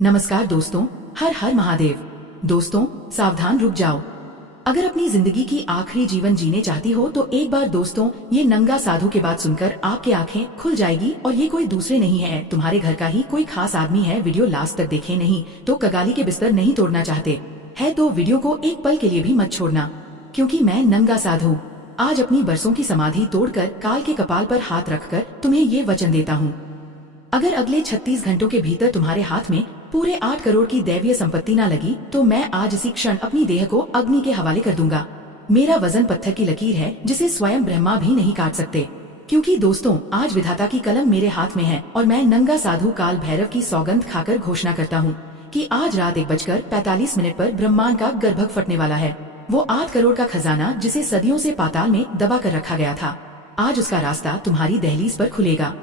नमस्कार दोस्तों, हर हर महादेव। दोस्तों सावधान, रुक जाओ। अगर अपनी जिंदगी की आखिरी जीवन जीने चाहती हो तो एक बार दोस्तों ये नंगा साधु के बात सुनकर आपकी आंखें खुल जाएगी। और ये कोई दूसरे नहीं है, तुम्हारे घर का ही कोई खास आदमी है। वीडियो लास्ट तक देखें, नहीं तो कगाली के बिस्तर नहीं तोड़ना चाहते है तो वीडियो को एक पल के लिए भी मत छोड़ना, क्योंकि मैं नंगा साधु आज अपनी बरसों की समाधि तोड़कर काल के कपाल पर हाथ रखकर तुम्हें ये वचन देता हूँ, अगर अगले 36 घंटों के भीतर तुम्हारे हाथ में पूरे 8 करोड़ की दैवीय संपत्ति न लगी तो मैं आज इसी क्षण अपनी देह को अग्नि के हवाले कर दूंगा। मेरा वजन पत्थर की लकीर है जिसे स्वयं ब्रह्मा भी नहीं काट सकते, क्योंकि दोस्तों आज विधाता की कलम मेरे हाथ में है। और मैं नंगा साधु काल भैरव की सौगंध खाकर घोषणा करता हूँ कि आज रात 1:45 पर ब्रह्मांड का गर्भक फटने वाला है। वो 8 करोड़ का खजाना जिसे सदियों से पाताल में दबा कर रखा गया था, आज उसका रास्ता तुम्हारी दहलीज पर खुलेगा।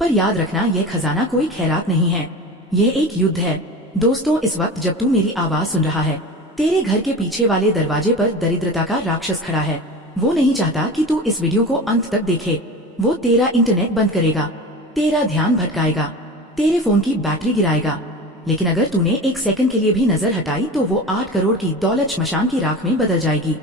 पर याद रखना, यह खजाना कोई खैरात नहीं है, यह एक युद्ध है। दोस्तों इस वक्त जब तू मेरी आवाज सुन रहा है, तेरे घर के पीछे वाले दरवाजे पर दरिद्रता का राक्षस खड़ा है। वो नहीं चाहता कि तू इस वीडियो को अंत तक देखे। वो तेरा इंटरनेट बंद करेगा, तेरा ध्यान भटकाएगा, तेरे फोन की बैटरी गिराएगा। लेकिन अगर तूने एक सेकंड के लिए भी नजर हटाई तो वो 8 करोड़ की दौलत श्मशान की राख में बदल जाएगी।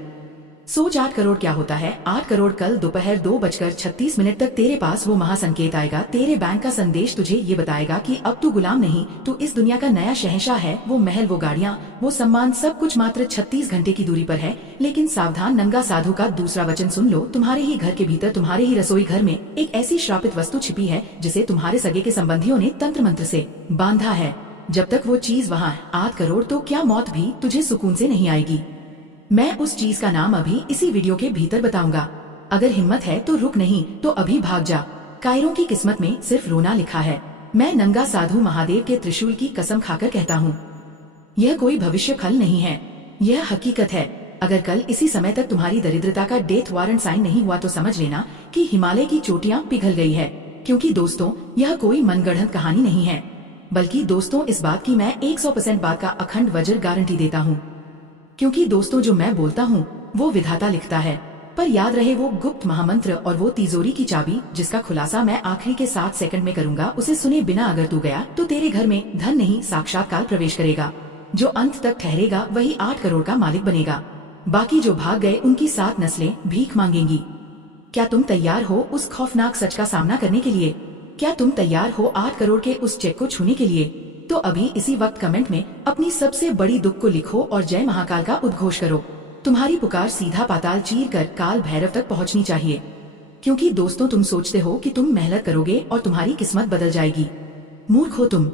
सोच 8 करोड़ क्या होता है। 8 करोड़ कल दोपहर 2:36 तक तेरे पास वो महासंकेत आएगा। तेरे बैंक का संदेश तुझे ये बताएगा कि अब तू गुलाम नहीं, तू इस दुनिया का नया शहंशाह है। वो महल, वो गाड़ियाँ, वो सम्मान, सब कुछ मात्र 36 घंटे की दूरी पर है। लेकिन सावधान, नंगा साधु का दूसरा वचन सुन लो। तुम्हारे ही घर के भीतर, तुम्हारे ही रसोई घर में एक ऐसी श्रापित वस्तु छिपी है जिसे तुम्हारे सगे के संबंधियों ने तंत्र मंत्र से बांधा है। जब तक वो चीज वहाँ 8 करोड़ तो क्या मौत भी तुझे सुकून से नहीं आएगी। मैं उस चीज का नाम अभी इसी वीडियो के भीतर बताऊंगा। अगर हिम्मत है तो रुक, नहीं तो अभी भाग जा। कायरों की किस्मत में सिर्फ रोना लिखा है। मैं नंगा साधु महादेव के त्रिशूल की कसम खाकर कहता हूँ, यह कोई भविष्य खल नहीं है, यह हकीकत है। अगर कल इसी समय तक तुम्हारी दरिद्रता का डेथ वारंट साइन नहीं हुआ तो समझ लेना कि हिमालय की चोटियां पिघल गई है। क्योंकि दोस्तों यह कोई मनगढ़ंत कहानी नहीं है, बल्कि दोस्तों इस बात की मैं 100% बात का अखंड वज्र गारंटी देता हूँ। क्योंकि दोस्तों जो मैं बोलता हूँ वो विधाता लिखता है। पर याद रहे, वो गुप्त महामंत्र और वो तिजोरी की चाबी जिसका खुलासा मैं आखिरी के 7 सेकंड में करूंगा, उसे सुने बिना अगर तू गया तो तेरे घर में धन नहीं साक्षात काल प्रवेश करेगा। जो अंत तक ठहरेगा वही 8 करोड़ का मालिक बनेगा। बाकी जो भाग गए उनकी 7 नस्लें भीख मांगेंगी। क्या तुम तैयार हो उस खौफनाक सच का सामना करने के लिए? क्या तुम तैयार हो 8 करोड़ के उस चेक को छूने के लिए? तो अभी इसी वक्त कमेंट में अपनी सबसे बड़ी दुख को लिखो और जय महाकाल का उद्घोष करो। तुम्हारी पुकार सीधा पाताल चीर कर काल भैरव तक पहुंचनी चाहिए। क्योंकि दोस्तों तुम सोचते हो कि तुम मेहनत करोगे और तुम्हारी किस्मत बदल जाएगी। मूर्ख हो तुम।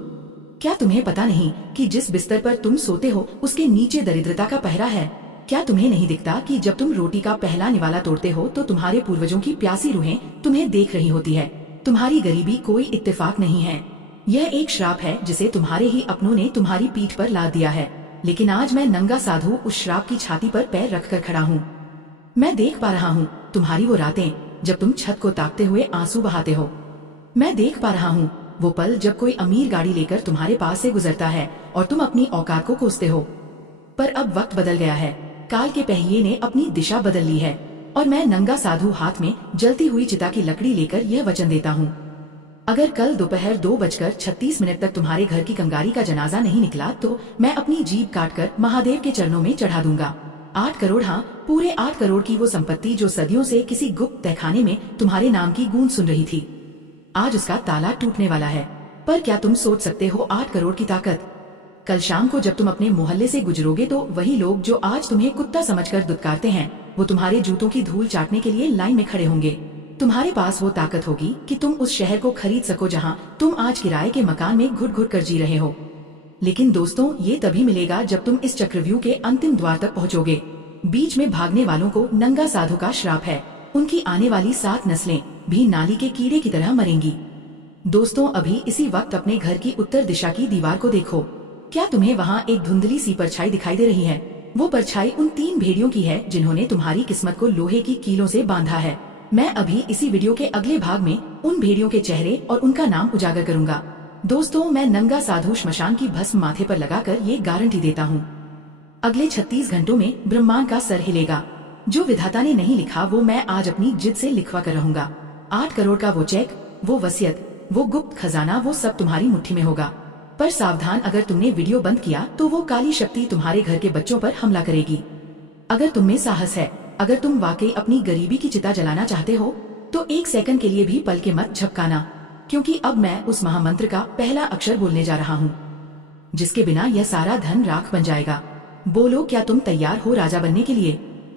क्या तुम्हें पता नहीं कि जिस बिस्तर पर तुम सोते हो उसके नीचे दरिद्रता का पहरा है? क्या तुम्हें नहीं दिखता कि जब तुम रोटी का पहला निवाला तोड़ते हो तो तुम्हारे पूर्वजों की प्यासी रूहें तुम्हें देख रही होती है? तुम्हारी गरीबी कोई इत्तेफाक नहीं है, यह एक श्राप है जिसे तुम्हारे ही अपनों ने तुम्हारी पीठ पर लाद दिया है। लेकिन आज मैं नंगा साधु उस श्राप की छाती पर पैर रखकर खड़ा हूँ। मैं देख पा रहा हूँ तुम्हारी वो रातें जब तुम छत को ताकते हुए आंसू बहाते हो। मैं देख पा रहा हूँ वो पल जब कोई अमीर गाड़ी लेकर तुम्हारे पास से गुजरता है और तुम अपनी औकात को कोसते हो। पर अब वक्त बदल गया है, काल के पहिए ने अपनी दिशा बदल ली है। और मैं नंगा साधु हाथ में जलती हुई चिता की लकड़ी लेकर यह वचन देता हूँ, अगर कल दोपहर 2:36 तक तुम्हारे घर की कंगारी का जनाजा नहीं निकला तो मैं अपनी जीभ काटकर महादेव के चरणों में चढ़ा दूंगा। 8 करोड़, हाँ पूरे 8 करोड़ की वो संपत्ति जो सदियों से किसी गुप्त तहखाने में तुम्हारे नाम की गूंज सुन रही थी, आज उसका ताला टूटने वाला है। पर क्या तुम सोच सकते हो 8 करोड़ की ताकत? कल शाम को जब तुम अपने मोहल्ले से गुजरोगे तो वही लोग जो आज तुम्हें कुत्ता समझकर दुत्कारते हैं, वो तुम्हारे जूतों की धूल चाटने के लिए लाइन में खड़े होंगे। तुम्हारे पास वो ताकत होगी कि तुम उस शहर को खरीद सको जहां तुम आज किराए के मकान में घुट घुट कर जी रहे हो। लेकिन दोस्तों ये तभी मिलेगा जब तुम इस चक्रव्यूह के अंतिम द्वार तक पहुंचोगे। बीच में भागने वालों को नंगा साधु का श्राप है, उनकी आने वाली 7 नस्लें भी नाली के कीड़े की तरह मरेंगी। दोस्तों अभी इसी वक्त अपने घर की उत्तर दिशा की दीवार को देखो। क्या तुम्हें वहाँ एक धुंधली सी परछाई दिखाई दे रही है? वो परछाई उन 3 भेड़ियों की है जिन्होंने तुम्हारी किस्मत को लोहे की कीलों से बांधा है। मैं अभी इसी वीडियो के अगले भाग में उन भेड़ियों के चेहरे और उनका नाम उजागर करूंगा। दोस्तों मैं नंगा साधु श्मशान की भस्म माथे पर लगाकर ये गारंटी देता हूँ, अगले 36 घंटों में ब्रह्मांड का सर हिलेगा। जो विधाता ने नहीं लिखा वो मैं आज अपनी जिद से लिखवा कर रहूंगा। 8 करोड़ का वो चेक, वो वसीयत, वो गुप्त खजाना, वो सब तुम्हारी मुट्ठी में होगा। पर सावधान, अगर तुमने वीडियो बंद किया तो वो काली शक्ति तुम्हारे घर के बच्चों पर हमला करेगी। अगर तुम में साहस है, अगर तुम वाकई अपनी गरीबी की चिता जलाना चाहते हो, तो एक सेकंड के लिए भी पल के मत झपकाना, क्योंकि अब मैं उस महामंत्र का पहला अक्षर बोलने जा रहा हूँ, जिसके बिना यह सारा धन राख बन जाएगा। बोलो, क्या तुम तैयार हो राजा बनने के लिए?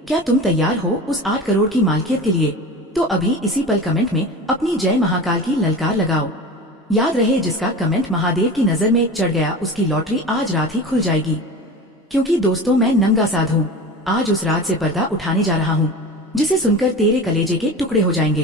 क्या तुम तैयार हो उस 8 करोड़ की मालकियत के लिए? तो अभी इसी पल कमेंट में अपनी जय महाकाल की ललकार लगाओ। याद रहे, जिसका कमेंट महादेव की नजर में चढ़ गया उसकी लॉटरी आज रात ही खुल जाएगी। क्योंकि दोस्तों, मैं नंगा साधु आज उस रात से पर्दा उठाने जा रहा हूँ, जिसे सुनकर तेरे कलेजे के टुकड़े हो जाएंगे।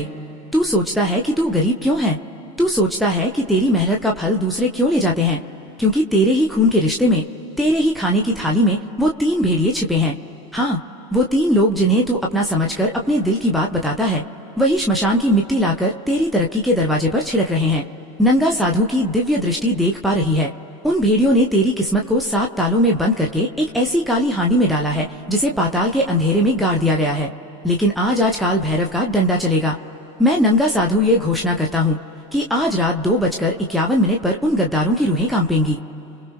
तू सोचता है कि तू गरीब क्यों है? तू सोचता है कि तेरी मेहनत का फल दूसरे क्यों ले जाते हैं? क्योंकि तेरे ही खून के रिश्ते में, तेरे ही खाने की थाली में वो 3 भेड़िए छिपे हैं। हाँ, वो 3 लोग जिन्हें तू अपना समझकर अपने दिल की बात बताता है, वही श्मशान की मिट्टी लाकर तेरी तरक्की के दरवाजे पर छिड़क रहे हैं। नंगा साधु की दिव्य दृष्टि देख पा रही है। उन भेड़ियों ने तेरी किस्मत को 7 तालों में बंद करके एक ऐसी काली हांडी में डाला है जिसे पाताल के अंधेरे में गाड़ दिया गया है। लेकिन आज काल भैरव का डंडा चलेगा। मैं नंगा साधु ये घोषणा करता हूँ कि आज रात 2:51 पर उन गद्दारों की रूहें कांपेंगी।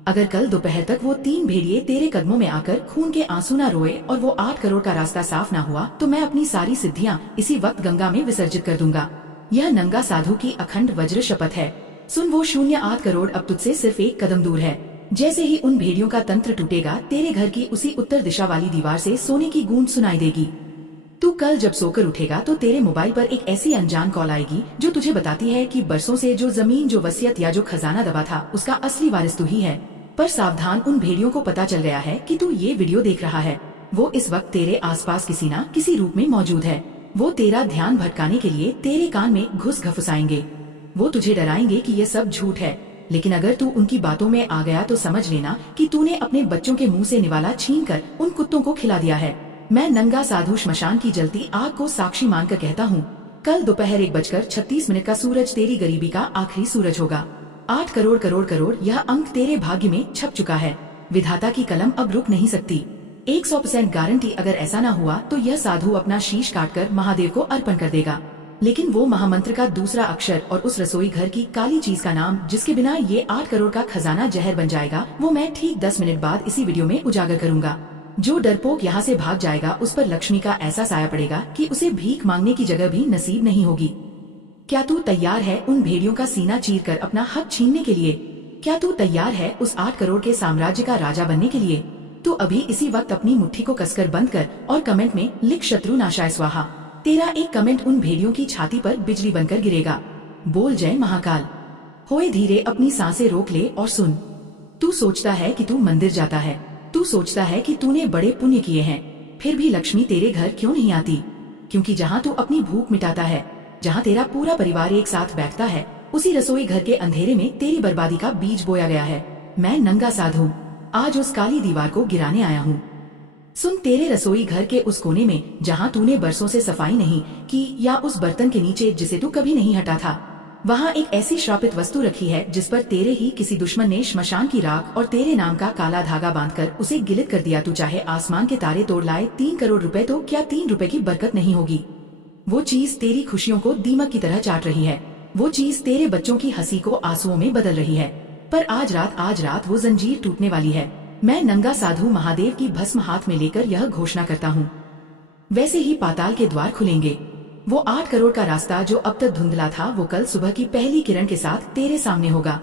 अगर कल दोपहर तक वो 3 भेड़िए तेरे कदमों में आकर खून के आंसू न रोए और वो 8 करोड़ का रास्ता साफ ना हुआ, तो मैं अपनी सारी सिद्धियां इसी वक्त गंगा में विसर्जित कर दूंगा। यह नंगा साधु की अखंड वज्र शपथ है। सुन, वो 8 करोड़ अब तुझसे सिर्फ एक कदम दूर है। जैसे ही उन भेड़ियों का तंत्र टूटेगा, तेरे घर की उसी उत्तर दिशा वाली दीवार से सोने की गूंज सुनाई देगी। तू कल जब सोकर उठेगा तो तेरे मोबाइल पर एक ऐसी अनजान कॉल आएगी जो तुझे बताती है कि बरसों से जो जमीन, जो वसीयत या जो खजाना दबा था, उसका असली वारिस तू ही है। पर सावधान, उन भेड़ियों को पता चल गया है कि तू ये वीडियो देख रहा है। वो इस वक्त तेरे आसपास किसी न किसी रूप में मौजूद है। वो तेरा ध्यान भटकाने के लिए तेरे कान में घुस घफुसाएंगे। वो तुझे डराएंगे कि ये सब झूठ है, लेकिन अगर तू उनकी बातों में आ गया तो समझ लेना कि तूने अपने बच्चों के मुंह से निवाला छीनकर उन कुत्तों को खिला दिया है। मैं नंगा साधु श्मशान की जलती आग को साक्षी मानकर कहता हूँ, कल दोपहर 1:36 का सूरज तेरी गरीबी का आखिरी सूरज होगा। 8 करोड़ करोड़ करोड़ यह अंक तेरे भाग्य में छप चुका है। विधाता की कलम अब रुक नहीं सकती। 100% गारंटी, अगर ऐसा न हुआ तो यह साधु अपना शीश काटकर महादेव को अर्पण कर देगा। लेकिन वो महामंत्र का दूसरा अक्षर और उस रसोई घर की काली चीज का नाम, जिसके बिना ये 8 करोड़ का खजाना जहर बन जाएगा, वो मैं ठीक 10 मिनट बाद इसी वीडियो में उजागर करूंगा। जो डरपोक यहाँ से भाग जाएगा, उस पर लक्ष्मी का ऐसा साया पड़ेगा कि उसे भीख मांगने की जगह भी नसीब नहीं होगी। क्या तू तैयार है उन भेड़ियों का सीना चीरकर अपना हक छीनने के लिए? क्या तू तैयार है उस 8 करोड़ के साम्राज्य का राजा बनने के लिए? तो अभी इसी वक्त अपनी मुट्ठी को कसकर बंद कर और कमेंट में लिख शत्रु नाशाय स्वाहा। तेरा एक कमेंट उन भेड़ियों की छाती पर बिजली बनकर गिरेगा। बोल जय महाकाल। होए धीरे, अपनी सांसें रोक ले और सुन। तू सोचता है कि तू मंदिर जाता है, तू सोचता है कि तूने बड़े पुण्य किए हैं, फिर भी लक्ष्मी तेरे घर क्यों नहीं आती? क्योंकि जहाँ तू अपनी भूख मिटाता है, जहाँ तेरा पूरा परिवार एक साथ बैठता है, उसी रसोई घर के अंधेरे में तेरी बर्बादी का बीज बोया गया है। मैं नंगा साधु आज उस काली दीवार को गिराने आया हूँ। सुन, तेरे रसोई घर के उस कोने में जहाँ तूने बरसों से सफाई नहीं की, या उस बर्तन के नीचे जिसे तू कभी नहीं हटा था, वहाँ एक ऐसी श्रापित वस्तु रखी है जिस पर तेरे ही किसी दुश्मन ने श्मशान की राख और तेरे नाम का काला धागा बांधकर उसे गिलित कर दिया। तू चाहे आसमान के तारे तोड़ लाए 3 करोड़ रुपए, तो क्या 3 रुपए की बरकत नहीं होगी? वो चीज तेरी खुशियों को दीमक की तरह चाट रही है। वो चीज तेरे बच्चों की हंसी को आंसुओं में बदल रही है। पर आज रात वो जंजीर टूटने वाली है। मैं नंगा साधु महादेव की भस्म हाथ में लेकर यह घोषणा करता हूँ। वैसे ही पाताल के द्वार खुलेंगे। वो 8 करोड़ का रास्ता जो अब तक धुंधला था, वो कल सुबह की पहली किरण के साथ तेरे सामने होगा।